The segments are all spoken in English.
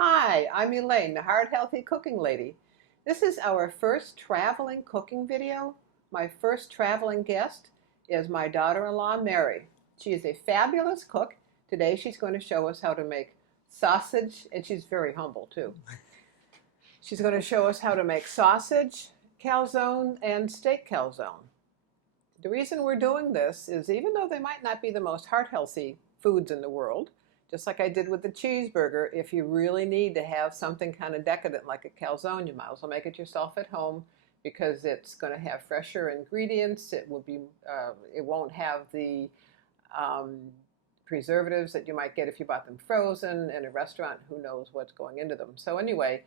Hi, I'm Elaine, the Heart Healthy Cooking Lady. This is our first traveling cooking video. My first traveling guest is my daughter-in-law, Mary. She is a fabulous cook. Today she's going to show us how to make sausage, and she's very humble too. She's going to show us how to make sausage calzone and steak calzone. The reason we're doing this is even though they might not be the most heart-healthy foods in the world, just like I did with the cheeseburger, if you really need to have something kind of decadent like a calzone, you might as well make it yourself at home because it's going to have fresher ingredients. It won't have the um, preservatives that you might get if you bought them frozen in a restaurant. Who knows what's going into them? So anyway,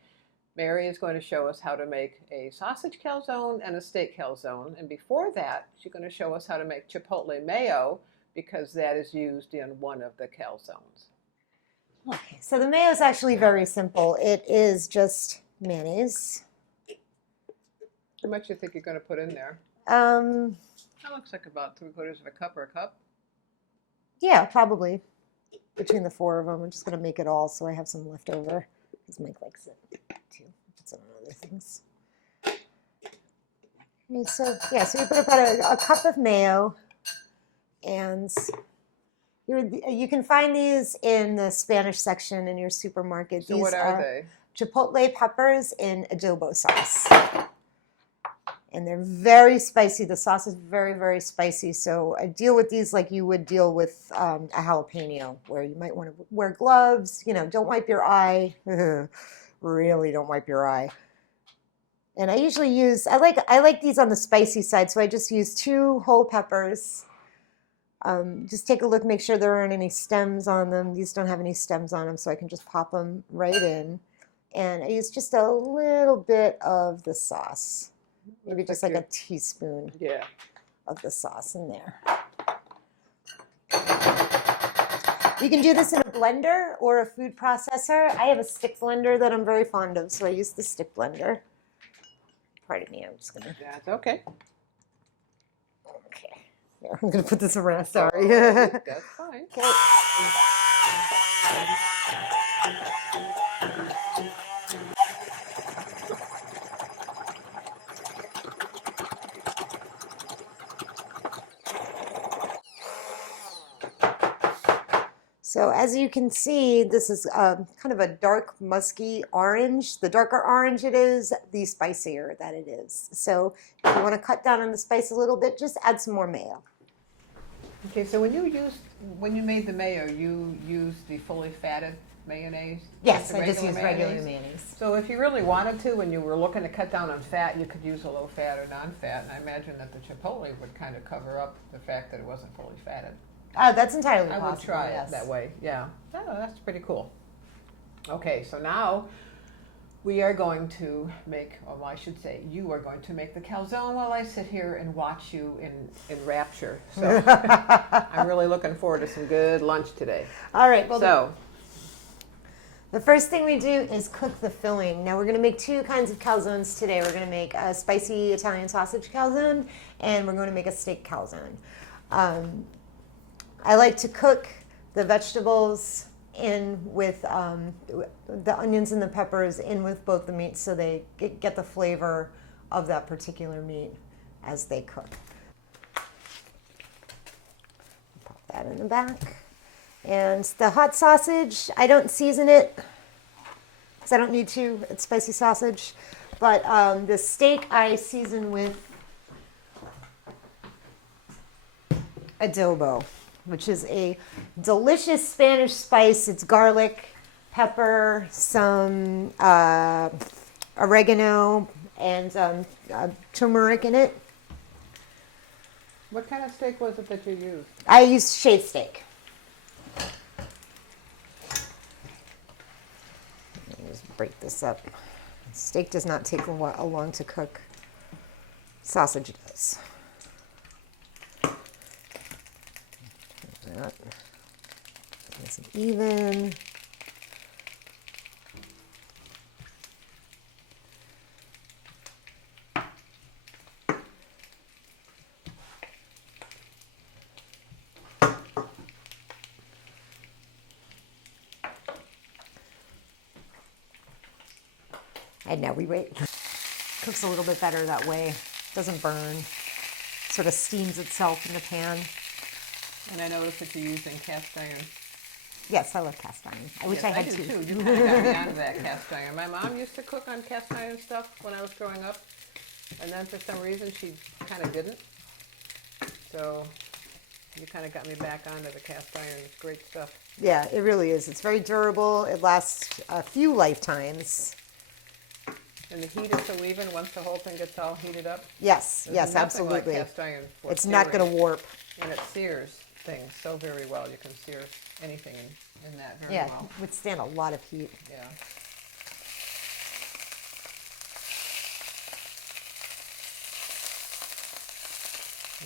Mary is going to show us how to make a sausage calzone and a steak calzone. And before that, she's going to show us how to make chipotle mayo because that is used in one of the calzones. Okay, so the mayo is actually very simple. It is just mayonnaise. How much do you think you're going to put in there? That looks like about 3/4 of a cup or a cup. Yeah, probably. Between the four of them, I'm just going to make it all so I have some left over. Because Mike likes it too. Put some other things. Okay, so we put about a cup of mayo, and you can find these in the Spanish section in your supermarket. So these what are they? Chipotle peppers in adobo sauce. And they're very spicy. The sauce is very, very spicy. So I deal with these like you would deal with a jalapeno, where you might want to wear gloves. Don't wipe your eye. Really don't wipe your eye. And I usually I like these on the spicy side, so I just use 2 whole peppers. Just take a look, make sure there aren't any stems on them. These don't have any stems on them, so I can just pop them right in. And I use just a little bit of the sauce. Maybe just like a teaspoon of the sauce in there. You can do this in a blender or a food processor. I have a stick blender that I'm very fond of, so I use the stick blender. Pardon me, I'm just going to... That's okay. Okay. Here, I'm going to put this around. Sorry. That's fine. Okay. So as you can see, this is kind of a dark musky orange. The darker orange it is, the spicier that it is. So if you want to cut down on the spice a little bit, just add some more mayo. Okay, so when you made the mayo, you used the fully fatted mayonnaise? Yes, I just use regular mayonnaise. So if you really wanted to, when you were looking to cut down on fat, you could use a low fat or non-fat. And I imagine that the chipotle would kind of cover up the fact that it wasn't fully fatted. That's entirely possible. I would try it that way, yeah. Oh, that's pretty cool. Okay, so now we are going to make, well, I should say, you are going to make the calzone while I sit here and watch you in rapture. So I'm really looking forward to some good lunch today. All right, well, so the first thing we do is cook the filling. Now we're going to make 2 kinds of calzones today. We're going to make a spicy Italian sausage calzone, and we're going to make a steak calzone. I like to cook the vegetables in with the onions and the peppers in with both the meats so they get the flavor of that particular meat as they cook. Pop that in the back. And the hot sausage, I don't season it because I don't need to. It's spicy sausage. But the steak I season with adobo, which is a delicious Spanish spice. It's garlic, pepper, some oregano, and turmeric in it. what kind of steak was it that you used? I used shaved steak. Let me just break this up. Steak does not take long to cook. Sausage does. That. Nice and even. I know, we wait. Cooks a little bit better that way. Doesn't burn. Sort of steams itself in the pan. And I noticed that you're using cast iron. Yes, I love cast iron. I wish I had do two. too. You kind of got me onto that cast iron. My mom used to cook on cast iron stuff when I was growing up, and then for some reason she kind of didn't. So you kind of got me back onto the cast iron. It's great stuff. Yeah, it really is. It's very durable. It lasts a few lifetimes. And the heat is so even once the whole thing gets all heated up. Yes, There's yes, nothing absolutely. Like cast iron for It's not going to warp. And it sears things so very well. You can sear anything in that very Yeah, well. withstand a lot of heat. Yeah.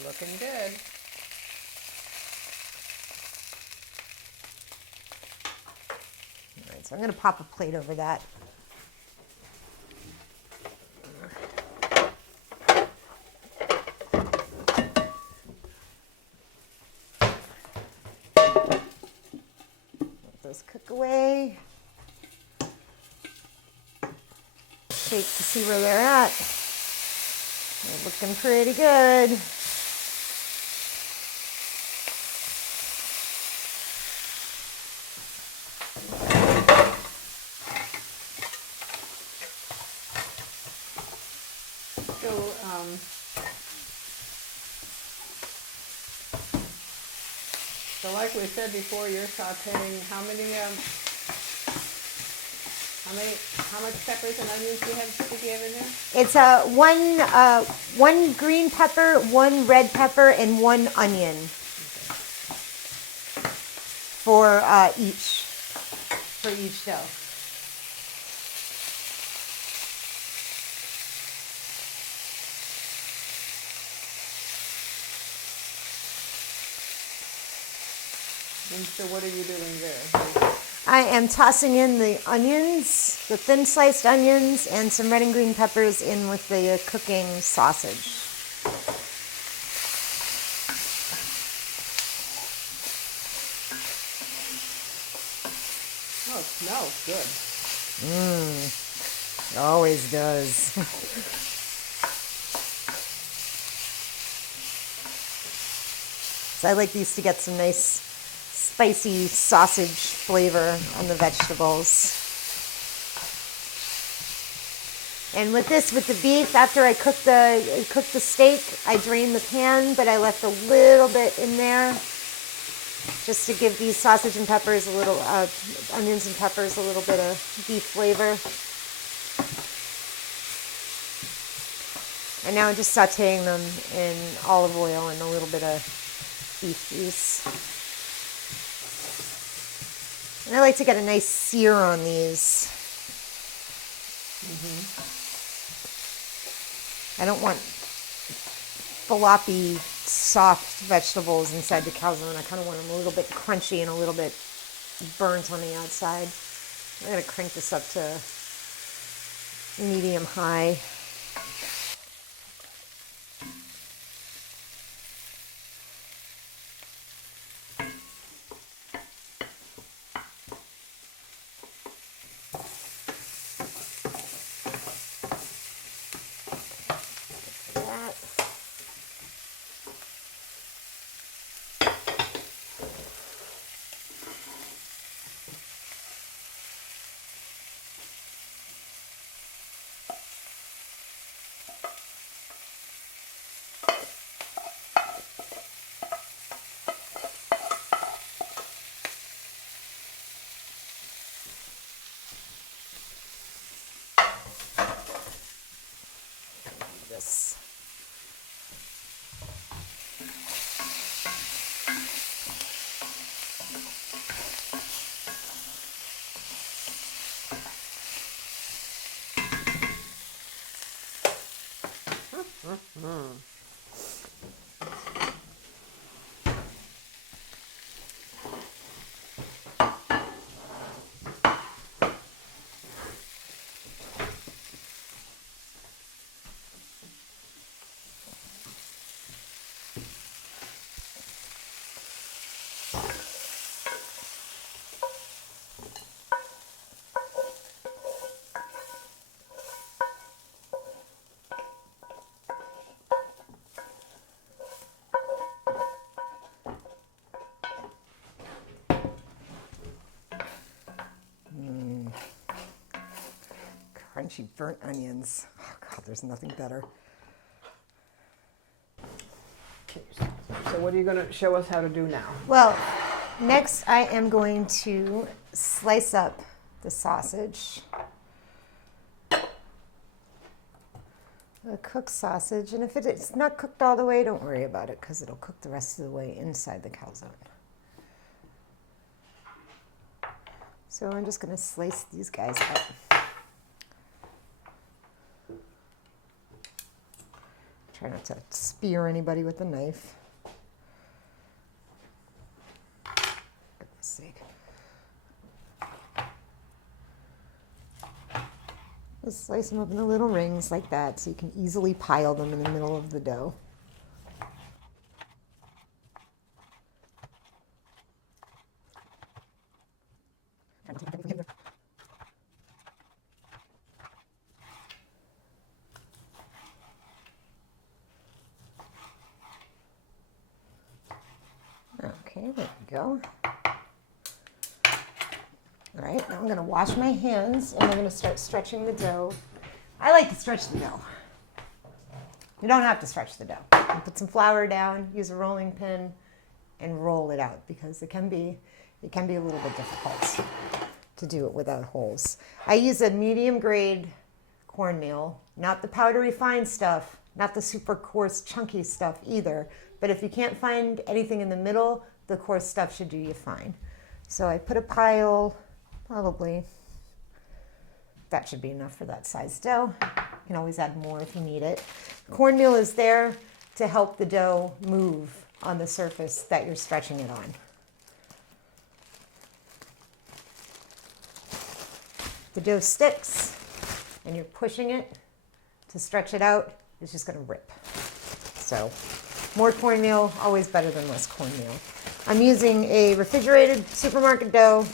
Looking good. All right, so I'm going to pop a plate over that. Let those cook away. Shake to see where they're at. They're looking pretty good. So like we said before, you're sauteing how much peppers and onions do you have in there? It's one green pepper, one red pepper, and one onion for each dough. And so what are you doing there? I am tossing in the onions, the thin sliced onions, and some red and green peppers in with the cooking sausage. Oh, it smells good. It always does. So I like these to get some nice spicy sausage flavor on the vegetables. And with the beef, after I cook the steak, I drain the pan, but I left a little bit in there just to give these sausage and peppers a little, onions and peppers a little bit of beef flavor. And now I'm just sauteing them in olive oil and a little bit of beef juice. And I like to get a nice sear on these. I don't want floppy, soft vegetables inside the calzone. I kind of want them a little bit crunchy and a little bit burnt on the outside. I'm going to crank this up to medium-high. This. crunchy burnt onions. Oh God, there's nothing better. So what are you going to show us how to do now? Well, next I am going to slice up the sausage. A cooked sausage, and if it's not cooked all the way, don't worry about it because it'll cook the rest of the way inside the calzone. So I'm just going to slice these guys up. Try not to spear anybody with the knife. For goodness sake. Just slice them up into little rings like that so you can easily pile them in the middle of the dough. Okay, there we go. All right, now I'm going to wash my hands and I'm going to start stretching the dough. I like to stretch the dough. You don't have to stretch the dough. You can put some flour down, use a rolling pin, and roll it out because it can be a little bit difficult to do it without holes. I use a medium grade cornmeal, not the powdery fine stuff, not the super coarse chunky stuff either. But if you can't find anything in the middle, the coarse stuff should do you fine. So I put a pile. Probably that should be enough for that size dough. You can always add more if you need it. Cornmeal is there to help the dough move on the surface that you're stretching it on. The dough sticks and you're pushing it to stretch it out, it's just going to rip. So more cornmeal, always better than less cornmeal. I'm using a refrigerated supermarket dough.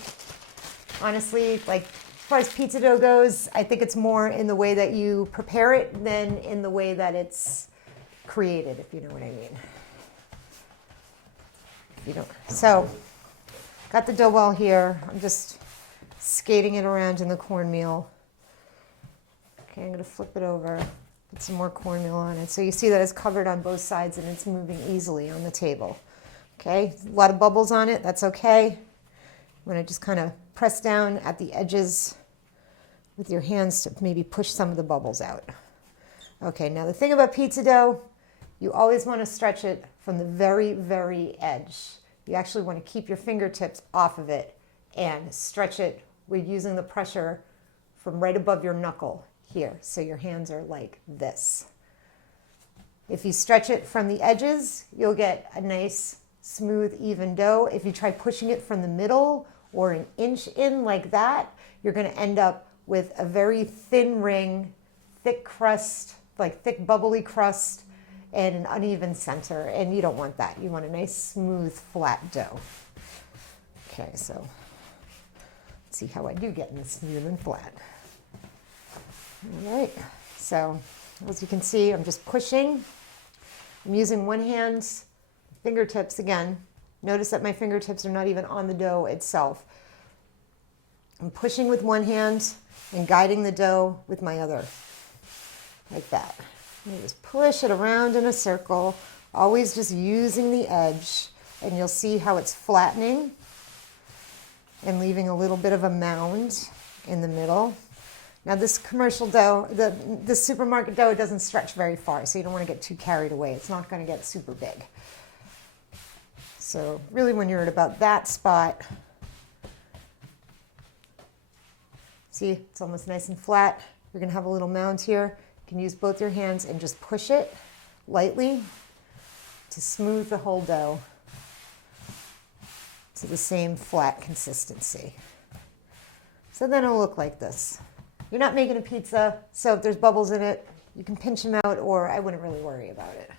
Honestly, like as far as pizza dough goes, I think it's more in the way that you prepare it than in the way that it's created, if you know what I mean. You don't. So, got the dough ball here. I'm just skating it around in the cornmeal. Okay, I'm going to flip it over, put some more cornmeal on it. So you see that it's covered on both sides and it's moving easily on the table. Okay, a lot of bubbles on it. That's okay. I'm going to just kind of press down at the edges with your hands to maybe push some of the bubbles out. Okay, now the thing about pizza dough, you always want to stretch it from the very, very edge. You actually want to keep your fingertips off of it and stretch it. We're using the pressure from right above your knuckle here, so your hands are like this. If you stretch it from the edges, you'll get a nice, smooth, even dough. If you try pushing it from the middle or an inch in like that, you're going to end up with a very thin ring, thick crust, like thick bubbly crust, and an uneven center, and you don't want that. You want a nice, smooth, flat dough. Okay, so let's see how I do getting this smooth and flat. All right, so as you can see, I'm just pushing. I'm using one hand, fingertips again. Notice that my fingertips are not even on the dough itself. I'm pushing with one hand and guiding the dough with my other, like that. You just push it around in a circle, always just using the edge, and you'll see how it's flattening and leaving a little bit of a mound in the middle. Now this commercial dough, the supermarket dough, doesn't stretch very far, so you don't want to get too carried away. It's not going to get super big. So really when you're at about that spot, see, it's almost nice and flat. You're going to have a little mound here. You can use both your hands and just push it lightly to smooth the whole dough to the same flat consistency. So then it'll look like this. You're not making a pizza, so if there's bubbles in it, you can pinch them out, or I wouldn't really worry about it.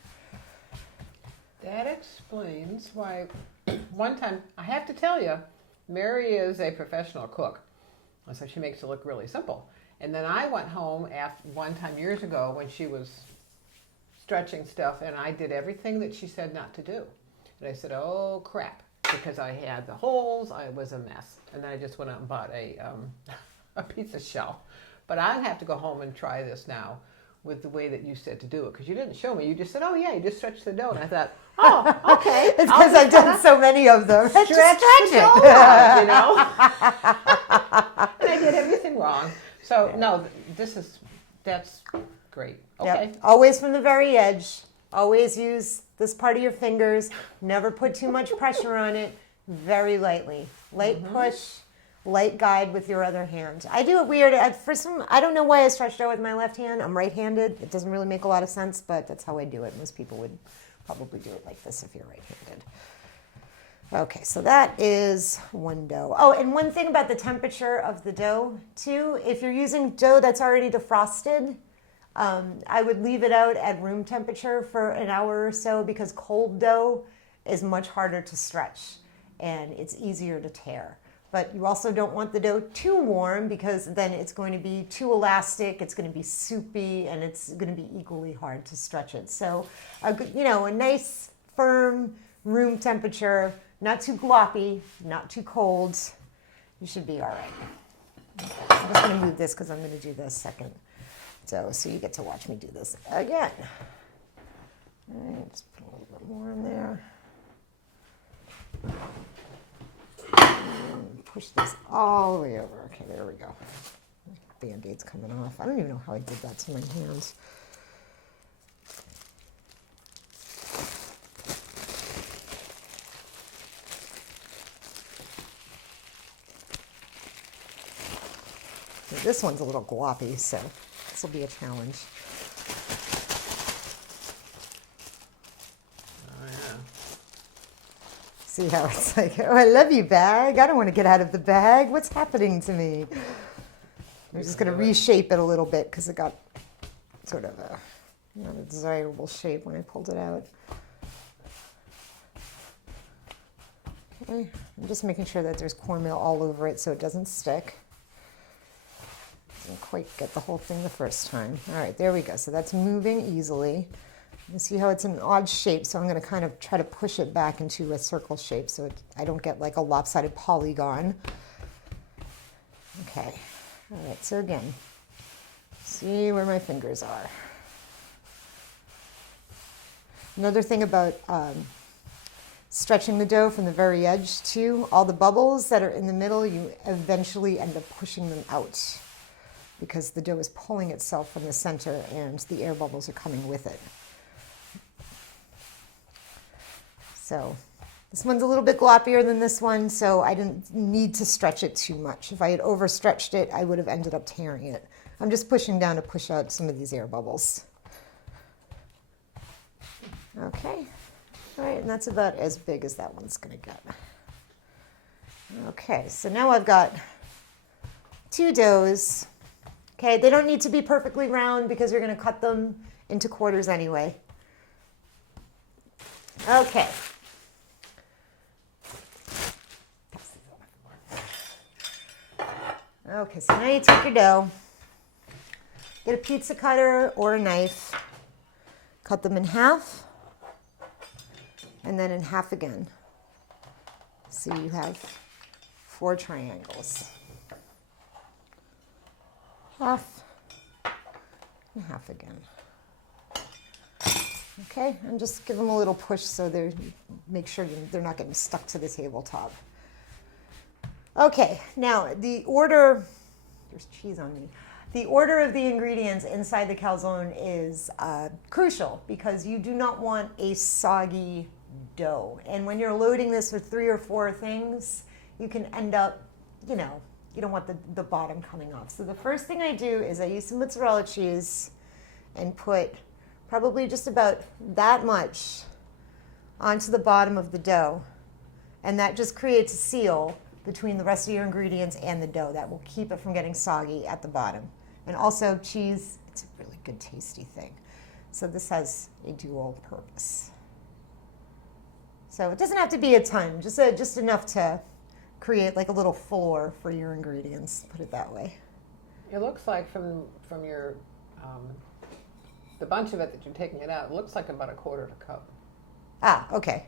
That explains why one time, I have to tell you, Mary is a professional cook, so she makes it look really simple. And then I went home after one time years ago when she was stretching stuff, and I did everything that she said not to do. And I said, oh crap, because I had the holes, I was a mess. And then I just went out and bought a pizza shell. But I have to go home and try this now with the way that you said to do it, because you didn't show me. You just said, "Oh yeah, you just stretch the dough," and I thought, "Oh, okay." It's because I've done so many of them. Stretch Just the stretch dough it. out, you know. And I did everything wrong. So no, that's great. Okay. Yep. Always from the very edge. Always use this part of your fingers. Never put too much pressure on it. Very lightly. Light push, light guide with your other hand. I do it weird. I don't know why I stretch dough with my left hand. I'm right-handed. It doesn't really make a lot of sense, but that's how I do it. Most people would probably do it like this if you're right-handed. Okay, so that is one dough. Oh, and one thing about the temperature of the dough, too. If you're using dough that's already defrosted, I would leave it out at room temperature for an hour or so, because cold dough is much harder to stretch and it's easier to tear. But you also don't want the dough too warm, because then it's going to be too elastic, it's going to be soupy, and it's going to be equally hard to stretch it. So, a nice, firm room temperature, not too gloppy, not too cold. You should be all right. Okay. I'm just going to move this because I'm going to do this second. So you get to watch me do this again. All right, just put a little bit more in there. And push this all the way over. Okay, there we go. Band-Aid's coming off. I don't even know how I did that to my hands. This one's a little gloppy, so this will be a challenge. Oh yeah. See how it's like, oh, I love you, bag. I don't want to get out of the bag. What's happening to me? I'm just going to reshape it a little bit because it got sort of a not a desirable shape when I pulled it out. Okay, I'm just making sure that there's cornmeal all over it so it doesn't stick. Didn't quite get the whole thing the first time. All right, there we go. So that's moving easily. You see how it's an odd shape, so I'm going to kind of try to push it back into a circle shape so I don't get like a lopsided polygon. Okay, all right, so again, see where my fingers are. Another thing about stretching the dough from the very edge too, all the bubbles that are in the middle, you eventually end up pushing them out because the dough is pulling itself from the center and the air bubbles are coming with it. So this one's a little bit gloppier than this one, so I didn't need to stretch it too much. If I had overstretched it, I would have ended up tearing it. I'm just pushing down to push out some of these air bubbles. Okay, all right, and that's about as big as that one's gonna get. Okay, so now I've got two doughs. Okay, they don't need to be perfectly round because you're gonna cut them into quarters anyway. Okay. Okay, so now you take your dough, get a pizza cutter or a knife, cut them in half, and then in half again. So you have 4 triangles. Half and half again. Okay, and just give them a little push so make sure they're not getting stuck to the tabletop. Okay, now the order, there's cheese on me. The order of the ingredients inside the calzone is crucial because you do not want a soggy dough. And when you're loading this with 3 or 4 things, you can end up, you don't want the bottom coming off. So the first thing I do is I use some mozzarella cheese and put probably just about that much onto the bottom of the dough. And that just creates a seal between the rest of your ingredients and the dough that will keep it from getting soggy at the bottom. And also cheese, it's a really good tasty thing. So this has a dual purpose. So it doesn't have to be a ton, just enough to create like a little floor for your ingredients, put it that way. It looks like from your the bunch of it that you're taking it out, it looks like about a quarter of a cup. Ah, okay.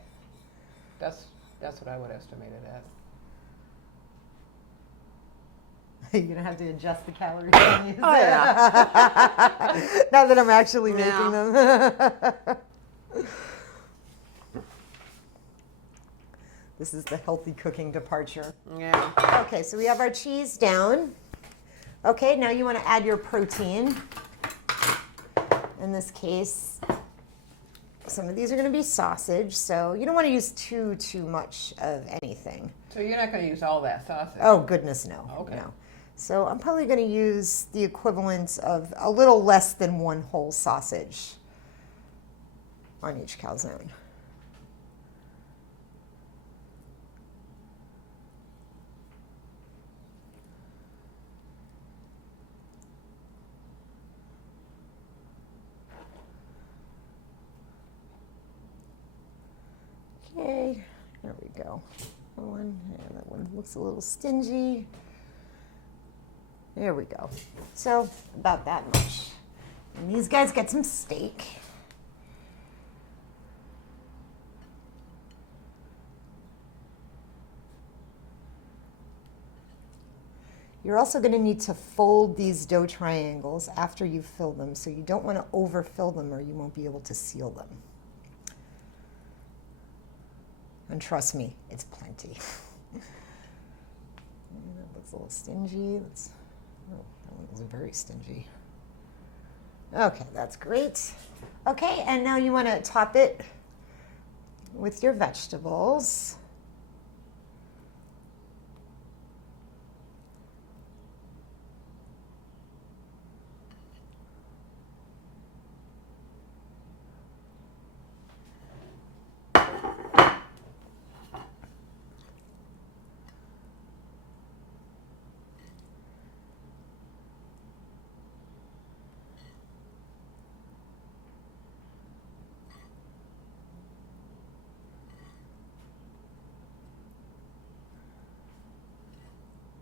That's what I would estimate it at. You're going to have to adjust the calories. Oh, yeah. Now that I'm actually making Yeah. them. This is the healthy cooking departure. Yeah. Okay, so we have our cheese down. Okay, now you want to add your protein. In this case, some of these are going to be sausage, so you don't want to use too much of anything. So you're not going to use all that sausage? Oh, goodness, no. Okay. No. So I'm probably going to use the equivalent of a little less than one whole sausage on each calzone. Okay, there we go. That one looks a little stingy. There we go. So about that much. And these guys get some steak. You're also going to need to fold these dough triangles after you fill them, so you don't want to overfill them or you won't be able to seal them. And trust me, it's plenty. That looks a little stingy. Oh, that one was very stingy. Okay, that's great. Okay, and now you want to top it with your vegetables.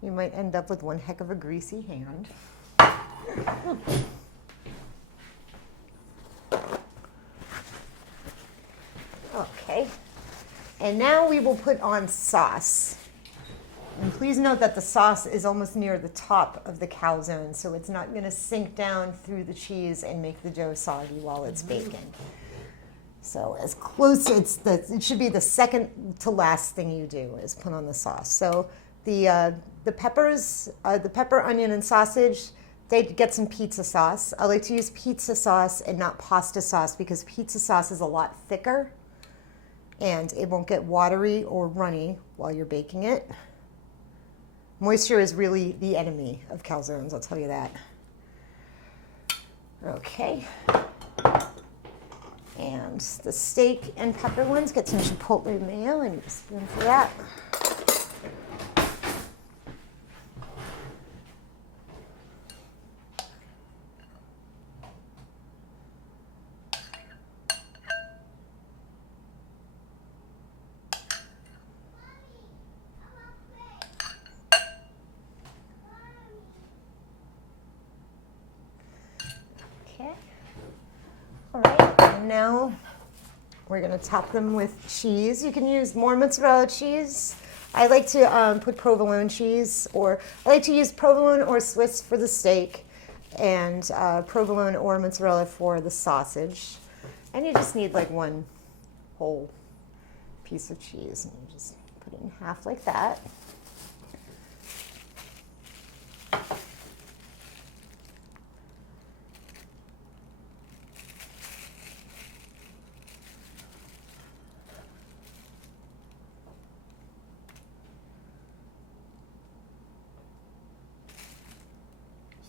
You might end up with one heck of a greasy hand. Okay, and now we will put on sauce. And please note that the sauce is almost near the top of the calzone, so it's not going to sink down through the cheese and make the dough soggy while it's baking. So as close, it should be the second to last thing you do is put on the sauce. So the peppers, the pepper, onion, and sausage, they get some pizza sauce. I like to use pizza sauce and not pasta sauce because pizza sauce is a lot thicker and it won't get watery or runny while you're baking it. Moisture is really the enemy of calzones, I'll tell you that. Okay. And the steak and pepper ones, get some chipotle mayo and a spoon for that. Okay. All right, and now we're going to top them with cheese. You can use more mozzarella cheese. I like to put provolone cheese, or I like to use provolone or Swiss for the steak, and provolone or mozzarella for the sausage. And you just need like one whole piece of cheese, and you just put it in half like that.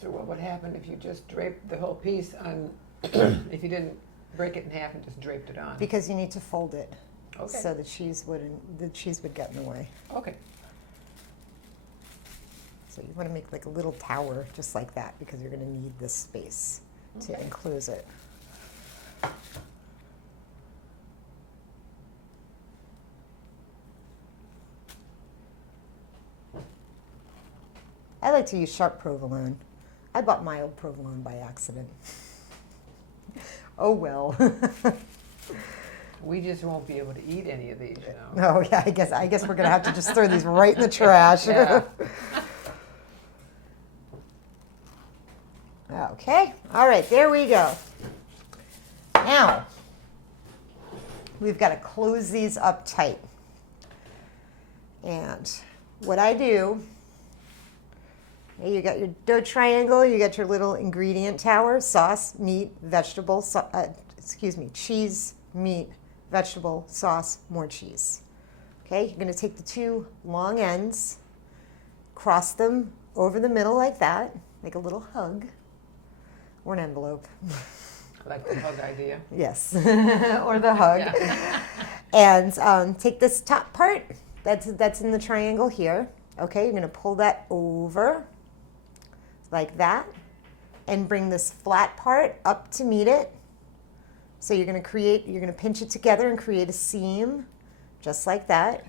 So what would happen if you just draped the whole piece on, if you didn't break it in half and just draped it on? Because you need to fold it, Okay. so the cheese would get in the way. Okay. So you want to make like a little tower just like that because you're going to need this space to enclose it. I like to use sharp provolone. I bought mild provolone by accident. Oh well. We just won't be able to eat any of these, you know. Oh yeah, I guess we're gonna have to just throw these right in the trash. Yeah. Okay, all right, there we go. Now, we've got to close these up tight. And what I do, you got your dough triangle, you got your little ingredient tower, sauce, meat, vegetable, cheese, meat, vegetable, sauce, more cheese. Okay, you're going to take the two long ends, cross them over the middle like that, make a little hug, or an envelope. I like the hug idea. Yes, or the hug. Yeah. And take this top part that's in the triangle here. Okay, you're going to pull that over like that and bring this flat part up to meet it. So you're going to pinch it together and create a seam just like that.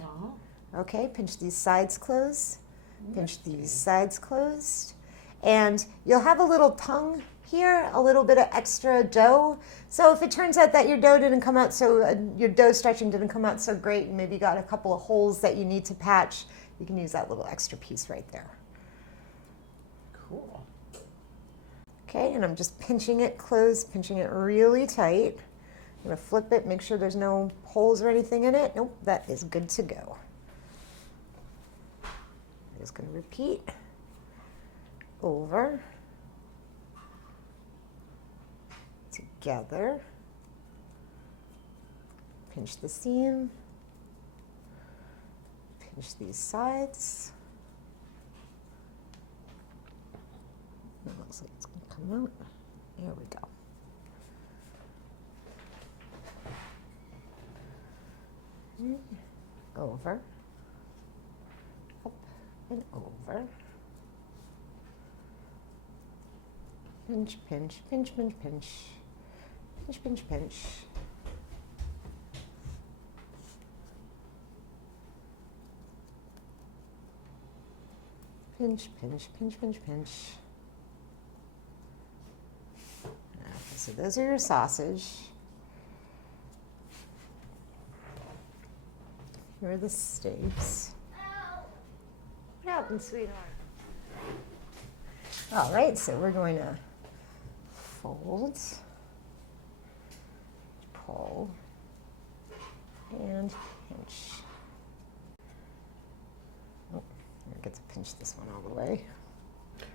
Okay, pinch these sides closed. Pinch these sides closed. And you'll have a little tongue here, a little bit of extra dough. So if it turns out that your dough stretching didn't come out so great, and maybe you got a couple of holes that you need to patch, you can use that little extra piece right there. Cool. Okay, and I'm just pinching it closed, pinching it really tight. I'm gonna flip it, make sure there's no holes or anything in it. Nope, that is good to go. I'm just gonna repeat. Over. Together. Pinch the seam. Pinch these sides. It looks like it's going to come out. There we go. Over. Up and over. Pinch, pinch, pinch, pinch, pinch. Pinch, pinch, pinch. Pinch, pinch, pinch, pinch, pinch. Okay, so those are your sausage. Here are the steaks. What happened, sweetheart? All right, so we're going to fold, pull, and pinch. Oh, I get to pinch this one all the way.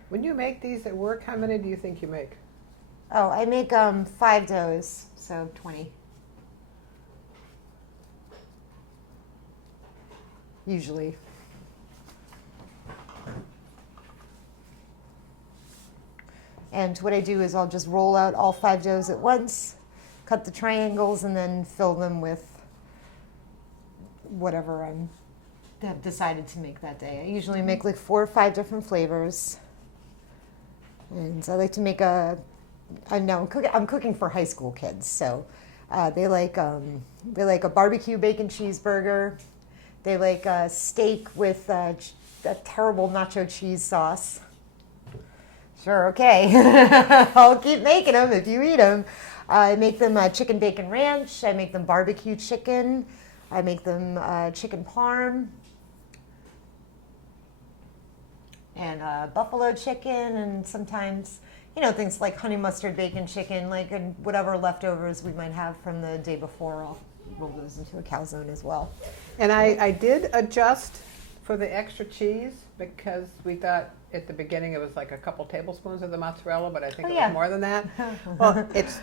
When you make these at work, how many do you think you make? Oh, I make 5 doughs, so 20. Usually. And what I do is I'll just roll out all 5 doughs at once, cut the triangles, and then fill them with whatever I've decided to make that day. I usually make like 4 or 5 different flavors. And I like to make I'm cooking for high school kids, so they like a barbecue bacon cheeseburger. They like a steak with a terrible nacho cheese sauce. Sure, okay. I'll keep making them if you eat them. I make them chicken bacon ranch. I make them barbecue chicken. I make them chicken parm. And buffalo chicken, and sometimes, things like honey mustard bacon chicken, and whatever leftovers we might have from the day before, I'll roll those into a calzone as well. And I did adjust for the extra cheese because we thought at the beginning it was like a couple tablespoons of the mozzarella, but I think it was more than that. Well, it's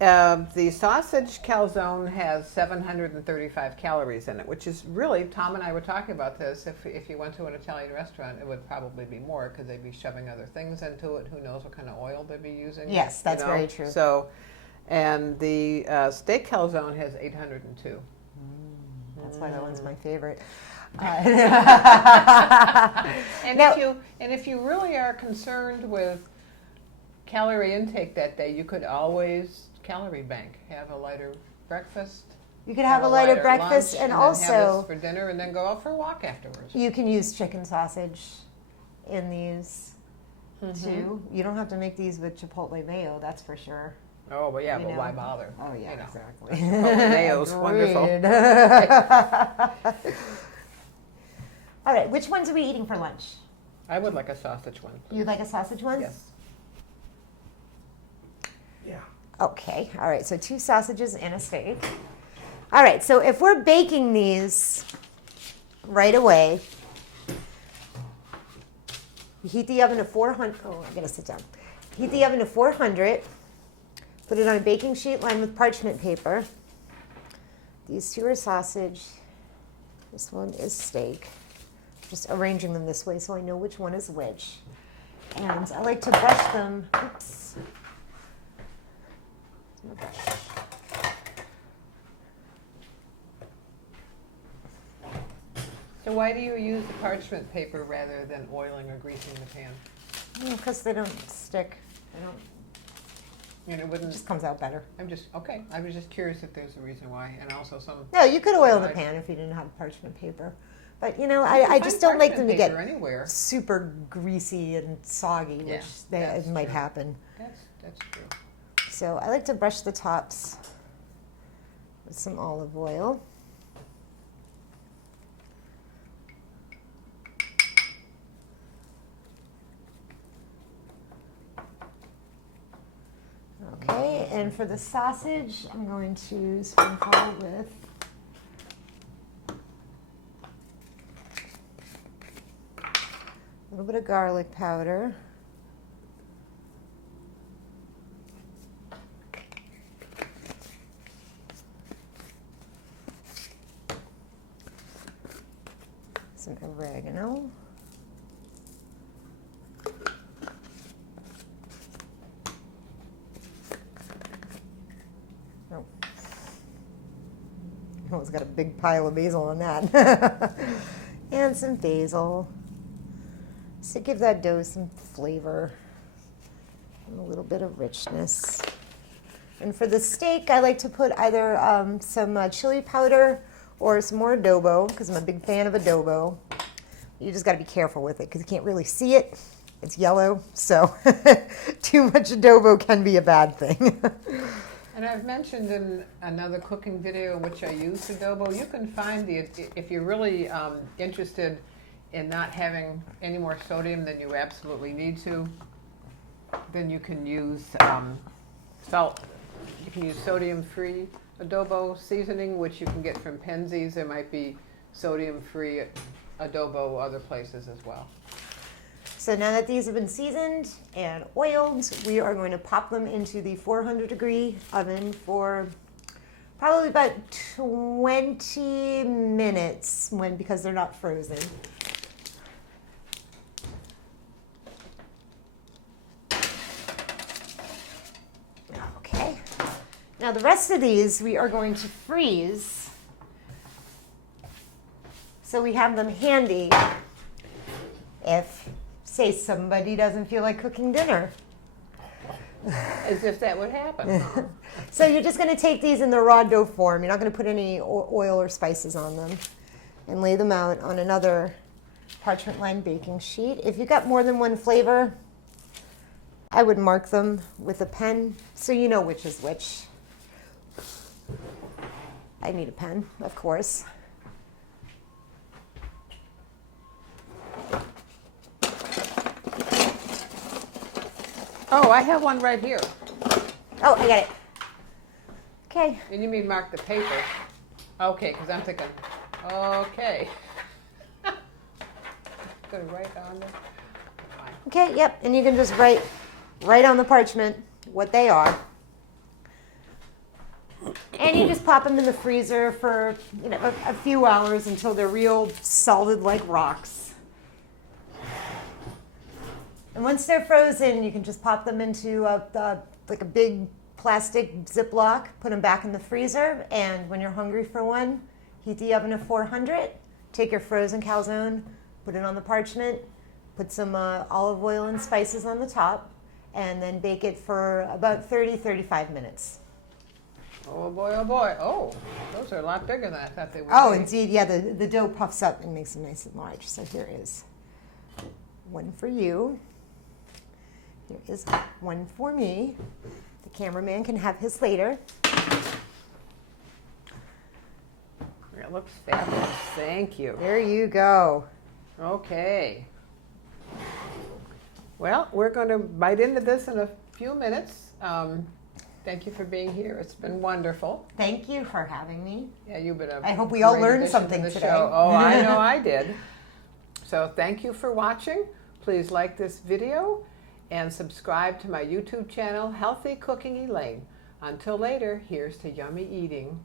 the sausage calzone has 735 calories in it, which is really, Tom and I were talking about this, if you went to an Italian restaurant, it would probably be more because they'd be shoving other things into it. Who knows what kind of oil they'd be using. Yes, that's very true. So, and the steak calzone has 802. That's why that one's my favorite. And if you really are concerned with calorie intake that day, you could always calorie bank. Have a lighter breakfast. You could have a lighter breakfast, lunch, and then also have this for dinner, and then go out for a walk afterwards. You can use chicken sausage in these too. You don't have to make these with chipotle mayo, that's for sure. Oh, but why bother? Oh yeah, exactly. Chipotle mayo's wonderful. All right, which ones are we eating for lunch? I would like a sausage one. You'd like a sausage one? Yes. Yeah. Okay, all right, so 2 sausages and a steak. All right, so if we're baking these right away, you heat the oven to 400, oh, I gotta sit down. Heat the oven to 400, put it on a baking sheet lined with parchment paper. These 2 are sausage, this one is steak. Just arranging them this way so I know which one is which. And I like to brush them, oops. My brush. So why do you use the parchment paper rather than oiling or greasing the pan? Because they don't stick. They don't. And it It wouldn't. just comes out better. I'm just okay. I was just curious if there's a reason why, and also some. No, you could oil the I- pan if you didn't have parchment paper. But I can just find don't like them to parchment get paper anywhere. super greasy and soggy, Yeah, which that's it might true. happen. That's true. So I like to brush the tops with some olive oil. Okay, and for the sausage, I'm going to sprinkle with a little bit of garlic powder. Some oregano. Oh. Almost got a big pile of basil on that. And some basil. Just to give that dough some flavor and a little bit of richness. And for the steak, I like to put either some chili powder or some more adobo, because I'm a big fan of adobo. You just got to be careful with it because you can't really see it. It's yellow, so too much adobo can be a bad thing. And I've mentioned in another cooking video in which I used adobo, you can find if you're really interested in not having any more sodium than you absolutely need to, then you can use salt. You can use sodium-free adobo seasoning, which you can get from Penzeys. There might be sodium-free adobo other places as well. So now that these have been seasoned and oiled, we are going to pop them into the 400-degree oven for probably about 20 minutes because they're not frozen. Okay. Now the rest of these we are going to freeze so we have them handy if, say, somebody doesn't feel like cooking dinner. As if that would happen. So you're just going to take these in the raw dough form. You're not going to put any oil or spices on them, and lay them out on another parchment-lined baking sheet. If you've got more than one flavor, I would mark them with a pen so you know which is which. I need a pen, of course. Oh, I have one right here. Oh, I got it. Okay. And you mean mark the paper? Okay, because I'm thinking, okay. Gonna write on there. Fine. Okay, yep, and you can just write on the parchment what they are. And you just pop them in the freezer for a few hours until they're real solid like rocks. And once they're frozen, you can just pop them into like a big plastic Ziploc, put them back in the freezer, and when you're hungry for one, heat the oven to 400, take your frozen calzone, put it on the parchment, put some olive oil and spices on the top, and then bake it for about 30-35 minutes. Oh boy, oh boy. Oh, those are a lot bigger than I thought they would Oh, be. indeed, yeah, the dough puffs up and makes them nice and large. So here is one for you. Here is one for me. The cameraman can have his later. It looks fabulous. Thank you. There you go. Okay. Well, we're going to bite into this in a few minutes. Thank you for being here. It's been wonderful. Thank you for having me. Yeah, you've been a I hope we all great learned addition something to the today. show. Oh, I know I did. So thank you for watching. Please like this video and subscribe to my YouTube channel, Healthy Cooking Elaine. Until later, here's to yummy eating.